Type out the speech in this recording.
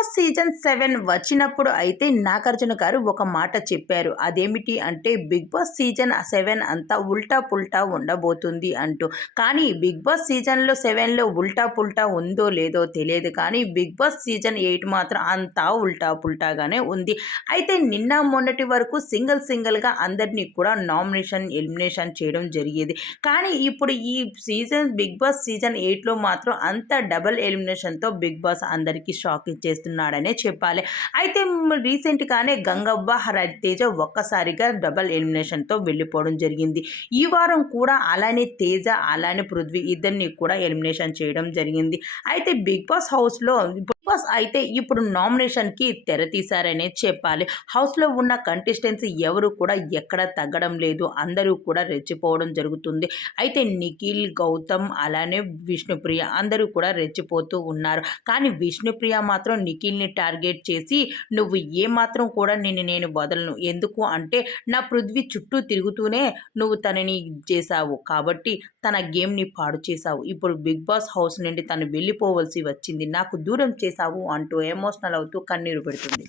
Boss season 7 వచ్చినప్పుడు అయితే నాగార్జున గారు ఒక మాట చెప్పారు. అదేమిటి అంటే బిగ్ బాస్ సీజన్ 7 అంతా ఉల్టా పుల్టా ఉండబోతుంది అంటూ. కానీ బిగ్ బాస్ సీజన్లో 7లో ఉల్టా పుల్టా ఉందో లేదో తెలియదు కానీ బిగ్ బాస్ సీజన్ 8 మాత్రం అంతా ఉల్టా పుల్టాగానే ఉంది. అయితే నిన్న మొన్నటి వరకు సింగిల్గా అందరినీ కూడా నామినేషన్ ఎలిమినేషన్ చేయడం జరిగేది. కానీ ఇప్పుడు ఈ బిగ్ బాస్ సీజన్ 8లో మాత్రం అంత డబుల్ ఎలిమినేషన్తో బిగ్ బాస్ అందరికీ షాక్ ఇచ్చేస్తున్నాడనే చెప్పాలి. అయితే రీసెంట్గానే గంగవ్వ, రవితేజ ఒక్కసారిగా డబుల్ ఎలిమినేషన్తో వెళ్ళిపోవడం జరిగింది. ఈ వారం కూడా అలానే తేజ అలానే పృథ్వీ ఇద్దరిని కూడా ఎలిమినేషన్ చేయడం జరిగింది. అయితే బిగ్ బాస్ హౌస్లో అయితే ఇప్పుడు నామినేషన్కి తెర తీశారనే చెప్పాలి. హౌస్లో ఉన్న కంటెస్టెంట్స్ ఎవరు కూడా ఎక్కడ తగ్గడం లేదు. అందరూ కూడా రెచ్చిపోవడం జరుగుతుంది. అయితే నిఖిల్, గౌతమ్ అలానే విష్ణుప్రియ అందరూ కూడా రెచ్చిపోతూ ఉన్నారు. కానీ విష్ణుప్రియ మాత్రం నిఖిల్ని టార్గెట్ చేసి నువ్వు ఏమాత్రం కూడా నేను వదలను, ఎందుకు అంటే నా పృథ్వీ చుట్టూ తిరుగుతూనే నువ్వు తనని చేశావు కాబట్టి తన గేమ్ని పాడు చేశావు. ఇప్పుడు బిగ్ బాస్ హౌస్ నుండి తను వెళ్ళిపోవలసి వచ్చింది, నాకు దూరం చేశావు అంటూ ఎమోషనల్ అవుతూ కన్నీరు పెడుతుంది.